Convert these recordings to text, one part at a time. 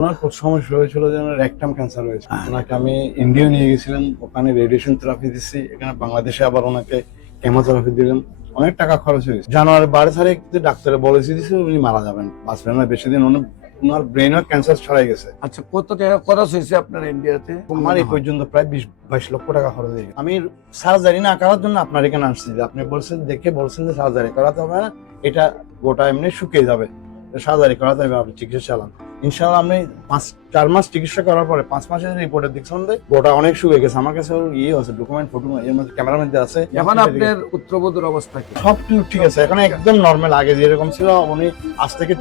ওনার সমস্যা হয়েছিল যে ওনার রেকটাম ক্যান্সার হয়েছে। ওনাকে আমি ইন্ডিয়া নিয়ে গেছিলাম, ওখানে রেডিয়েশন থেরাপি দিচ্ছি। এখানে বাংলাদেশে আবার ওনাকে কেমোথেরাপি দিলাম। অনেক টাকা খরচ হয়েছে। জানুয়ারি 12 তারিখ ডাক্তারে বলেছে দিচ্ছে উনি মারা যাবেন, বাঁচবেন না বেশি দিন। ওনার ব্রেনের ক্যান্সার ছড়াই গেছে। আচ্ছা, কত টাকা খরচ হয়েছে আপনার ইন্ডিয়াতে? আমার এই পর্যন্ত প্রায় 20-22 লক্ষ টাকা খরচ হয়ে গেছে। আমি সার্জারি না করার জন্য আপনার এখানে আসছি। যে আপনি বলছেন যে সার্জারি করাতে হবে না, এটা গোটা এমনি শুকিয়ে যাবে, সার্জারি করাতে হবে, আপনি চিকিৎসা চালান। ইনশাআল্লাহ আমি 4 মাস চিকিৎসা করার পরে 5 মাসের রিপোর্টের দেখছেন গোটা অনেক শুকিয়ে গেছে। আমার কাছে আছে ডকুমেন্ট, ফটো এর মধ্যে ক্যামেরার মধ্যে আছে। এখন আপনার পুত্রবধূর অবস্থা কি? সব ঠিক আছে, এখন একদম নরমাল। আগে যেরকম ছিল উনি আজ থেকে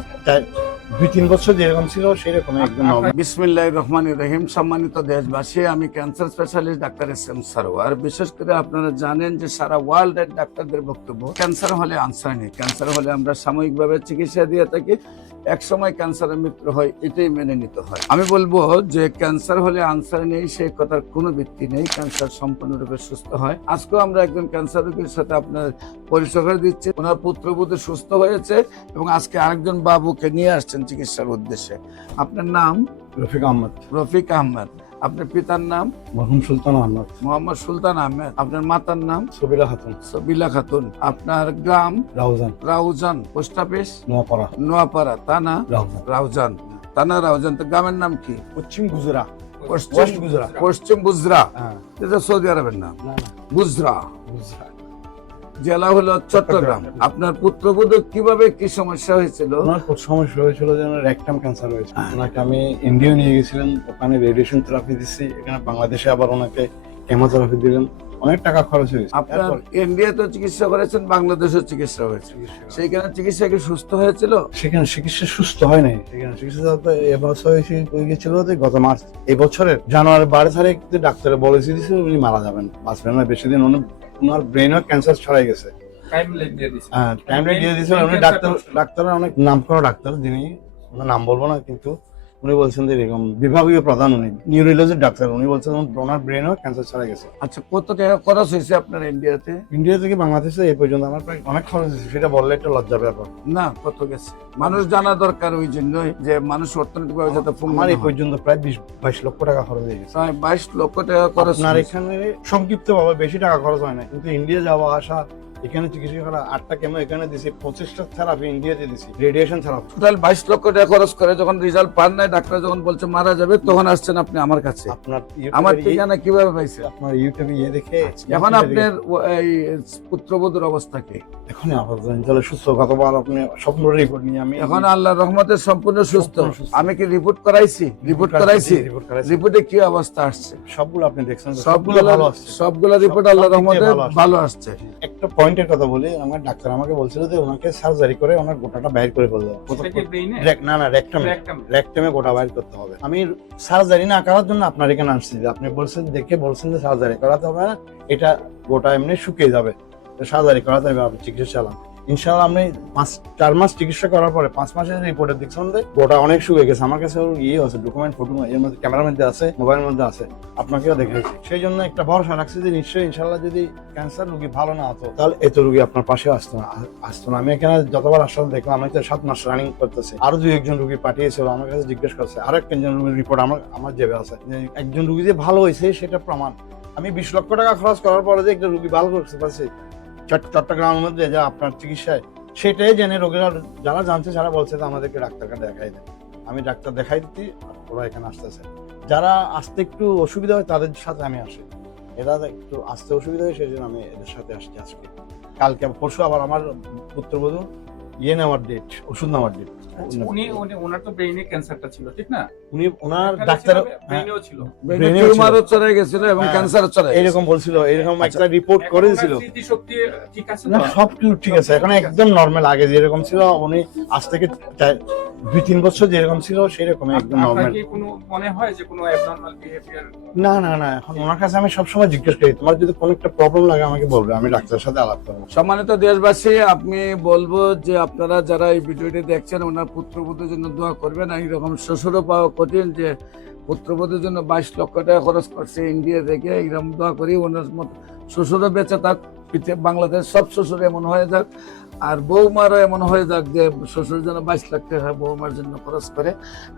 2-3 বছর যেরকম ছিল সেরকম একদম নরমাল। বিসমিল্লাহির রহমানির রহিম। সম্মানিত দেশবাসী, আমি cancer specialist doctor SM. Sarwar. বিশেষ করে আপনারা জানেন যে সারা ওয়ার্ল্ডের ডাক্তারদের বক্তব্য, ক্যান্সার হলে আনসার নেই। ক্যান্সার হলে আমরা সাময়িকভাবে চিকিৎসা দিয়ে থাকি, এক সময় ক্যান্সারের মৃত্যু হয়, এটাই মেনে নিতে হয়। আমি বলবো যে ক্যান্সার হলে আনসার নেই সেই কথার কোনো ভিত্তি নেই। ক্যান্সার সম্পূর্ণরূপে সুস্থ হয়। আজকেও আমরা একজন ক্যান্সার রোগীর সাথে আপনার পরিচয় করে দিচ্ছি। ওনার পুত্রবধূ সুস্থ হয়েছে এবং আজকে আরেকজন বাবুকে নিয়ে আসছেন চিকিৎসার উদ্দেশ্যে। আপনার নাম? রফিক আহমদ। রফিক আহমদ। আপনার পিতার নাম? মরহুম সুলতান আহমদ। মোহাম্মদ সুলতান আহমেদ। আপনার মাতার নাম? সবিলা খাতুন। সবিলা খাতুন। আপনার গ্রাম? রাউজান। রাউজান। Post office? নোয়াপাড়া। নোয়াপাড়া। থানা? রাউজান। রাউজান। থানা রাউজান। তো গ্রামের নাম কি? পশ্চিম গুজরা। পশ্চিম বুজরা। হ্যাঁ। এটা সৌদি আরবের নাম। না না, বুজরা। গুজরা। জেলা হলো চট্টগ্রাম। আপনার পুত্রবধূ কিভাবে কি সমস্যা হয়েছিল? ওনার সমস্যা হয়েছিল যে ওনার রেকটাম ক্যান্সার হয়েছে। ওনাকে আমি ইন্ডিয়া নিয়ে গেছিলাম, ওখানে রেডিয়েশন থেরাপি দিচ্ছি। এখানে বাংলাদেশে আবার ওনাকে কেমোথেরাপি দিলাম। অনেক টাকা খরচ হয়েছে। আপনার ইন্ডিয়াতে চিকিৎসা করেছেন, বাংলাদেশের চিকিৎসা হয়েছে, সেইখানে চিকিৎসা কি সুস্থ হয়েছিল? সেখানে চিকিৎসা সুস্থ হয় নাই। সেখানে চিকিৎসা এবছর হয়ে গেছিল গত মার্চ, এই বছরের জানুয়ারি 12 তারিখ ডাক্তারে বলেছে দিচ্ছে উনি মারা যাবেন, বাঁচবেন না বেশি দিন। ওনার ব্রেনের ক্যান্সার ছড়াই গেছে। টাইমলাইন দিয়ে দিছে। হ্যাঁ, টাইমলাইন দিয়ে দিয়েছিল। উনি ডাক্তার অনেক নাম করা ডাক্তার, যিনি ওনার নাম বলবো না, কিন্তু উনি বলছেন যে এরকম বিভাগীয় প্রধান, উনি নিউরোলজির ডাক্তার। উনি বলছেন ওনার ব্রেনও ক্যান্সার ছড়াই গেছে। আচ্ছা, কত টাকা খরচ হয়েছে আপনার ইন্ডিয়াতে? ইন্ডিয়া থেকে বাংলাদেশে এই পর্যন্ত আমার প্রায় অনেক খরচ হয়েছে। সেটা বললে একটা লজ্জার ব্যাপার। না, কত গেছে মানুষ জানা দরকার, ওই জন্যই যে মানুষ অর্থনৈতিকভাবে যাতে আমার এই পর্যন্ত প্রায় 20-22 লক্ষ টাকা খরচ হয়ে গেছে। প্রায় 22 লক্ষ টাকা খরচ। আপনার এখানে সংক্ষিপ্ত ভাবে বেশি টাকা খরচ হয় না, কিন্তু ইন্ডিয়া যাওয়া আসা, এখানে চিকিৎসা করা, 8টা কেমো এখানে দিছি, 25টা থেরাপি ইন্ডিয়াতে দিছি, রেডিয়েশন থেরাপি। টোটাল 22 লক্ষ টাকা খরচ করে যখন রেজাল্ট পান নাই, ডাক্তার যখন বলছে মারা যাবে, তখন আসছেন আপনি আমার কাছে। আপনার আমার ঠিকানা কিভাবে পাইছে? আপনার ইউটিউবে দেখে। এখন আপনার এই পুত্রবধূর অবস্থা কি? এখন আপাতত ইনশাআল্লাহ সুস্থ। গতবার আপনি স্বপ্ন রিপোর্ট নিয়ে আমি এখন আল্লাহর রহমতে সম্পূর্ণ সুস্থ। আমি কি রিপোর্ট করাইছি? রিপোর্টে কি অবস্থা আসছে? সবগুলো আপনি দেখছেন, সবগুলো রিপোর্ট আল্লাহর রহমতে ভালো আসছে। একটা পয়েন্টের কথা বলি, আমার ডাক্তার আমাকে বলছিল যে ওনাকে সার্জারি করে ওনার গোটাটা বাইর করে ফেলতে হবে। না না, রেকটামে গোটা বাইর করতে হবে। আমি সার্জারি না করার জন্য আপনার এখানে আসছি। যে আপনি বলছেন যে সার্জারি করাতে হবে না, এটা গোটা এমনি শুকিয়ে যাবে, সার্জারি করাতে হবে, আপনি চিকিৎসা চালান। ইনশাআল্লাহ আমি 4 মাস চিকিৎসা করার পরে 5 মাসের রিপোর্টের দেখছেন গোটা অনেক শুকিয়ে গেছে। আমার কাছে আছে ডকুমেন্ট, ফটো এর মধ্যে ক্যামেরার মধ্যে আছে, মোবাইলের মধ্যে আছে, আপনাকেও দেখাইছি। সেই জন্য একটা ভরসা রাখছি যে নিশ্চয়ই ইনশাআল্লাহ যদি ক্যান্সার রোগী ভালো না হতো তাহলে এত রোগী আপনার পাশে আসতো না। আমি এখানে যতবার আসলাম দেখলাম, আমি তো 7 মাস রানিং করতেছি। আরো 2-1 রোগী পাঠিয়েছিল, আমার কাছে জিজ্ঞেস করছে, আরো একজন রোগীর রিপোর্ট আমার জেবে আছে। একজন রোগী যে ভালো হয়েছে সেটা প্রমাণ। আমি 20 লক্ষ টাকা খরচ করার পরে যে একটা রোগী ভালো করতে পারছি চট্টগ্রামের মধ্যে যা আপনার চিকিৎসায়, সেটাই জেনে রোগীরা যারা জানছে যারা বলছে যে আমাদেরকে ডাক্তারকে দেখাই দেয়। আমি ডাক্তার দেখাই দিচ্ছি, ওরা এখানে আসতেছে। যারা আসতে একটু অসুবিধা হয় তাদের সাথে আমি আসি, এরা একটু আসতে অসুবিধা হয় সেই জন্য আমি এদের সাথে আসছি। আজকে কালকে পরশু আবার আমার পুত্রবধূ নেওয়ার ডেট, ওষুধ নেওয়ার ডেট। ওনার তো ব্রেইনে ক্যান্সারটা ছিল, ঠিক না? উনি ওনার ডাক্তার ব্রেইনেও ছিল, টিউমারও চলে গেছিল এবং ক্যান্সারও চলে এরকম বলছিল, এরকম একটা রিপোর্ট করে দিয়েছিল। স্মৃতিশক্তি ঠিক আছে না, সব কিছু ঠিক আছে, এখন একদম নরমাল। আগে যেরকম ছিল উনি আজ থেকে 2-3 বছর যেরকম ছিল সেরকম একদম নরমাল। কি কোনো মনে হয় যে কোনো অ্যাবনরমাল বিহেভিয়ার? না না না, এখন ওনার কাছে আমি সবসময় জিজ্ঞেস করি, তোমার যদি কোনো একটা প্রবলেম লাগে আমাকে বলবে, আমি ডাক্তারের সাথে আলাপ করবো। সম্মানিত দেশবাসী, আমি বলবো যে আপনারা যারা এই ভিডিওটি দেখছেন, ওনার পুত্রবধূর জন্য দোয়া করবেন। আর এরকম শ্বশুরও পাওয়া কঠিন যে পুত্রবধূর জন্য 22 লক্ষ টাকা খরচ করছে ইন্ডিয়া থেকে। এরকম দোয়া করি ওনার মতো শ্বশুরও বেঁচে থাক, বাংলাদেশ সব শ্বশুর এমন হয়ে যাক, আর বৌমারও এমন হয়ে যাক যে শ্বশুর যেন 22 লাখ টাকা বৌমার জন্য খরচ করে।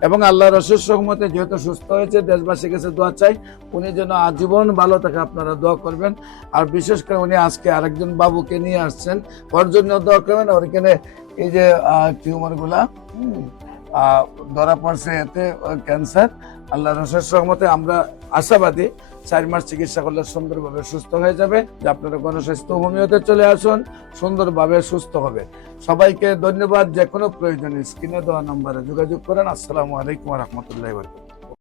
এবং আল্লাহর অশেষ রহমতে যেহেতু সুস্থ হয়েছে, দেশবাসীর কাছে দোয়া চাই উনি যেন আজীবন ভালো থাকে, আপনারা দোয়া করবেন। আর বিশেষ করে উনি আজকে আরেকজন বাবুকে নিয়ে আসছেন, ওর জন্য দোয়া করবেন। ওর এখানে এই যে টিউমার গুলা ধরা পড়ছে, এতে ক্যান্সার। আল্লাহর অশেষ রহমতে আমরা আশাবাদী 4 মাস চিকিৎসা করলে সুন্দরভাবে সুস্থ হয়ে যাবে। যে আপনারা গণস্বাস্থ্য হোমিওতে চলে আসুন, সুন্দরভাবে সুস্থ হবে। সবাইকে ধন্যবাদ। যে কোনো প্রয়োজনে স্ক্রিনে দেওয়া নম্বরে যোগাযোগ করেন। আসসালামু আলাইকুম ওয়া রাহমাতুল্লাহি ওয়া বারাকাতুহু।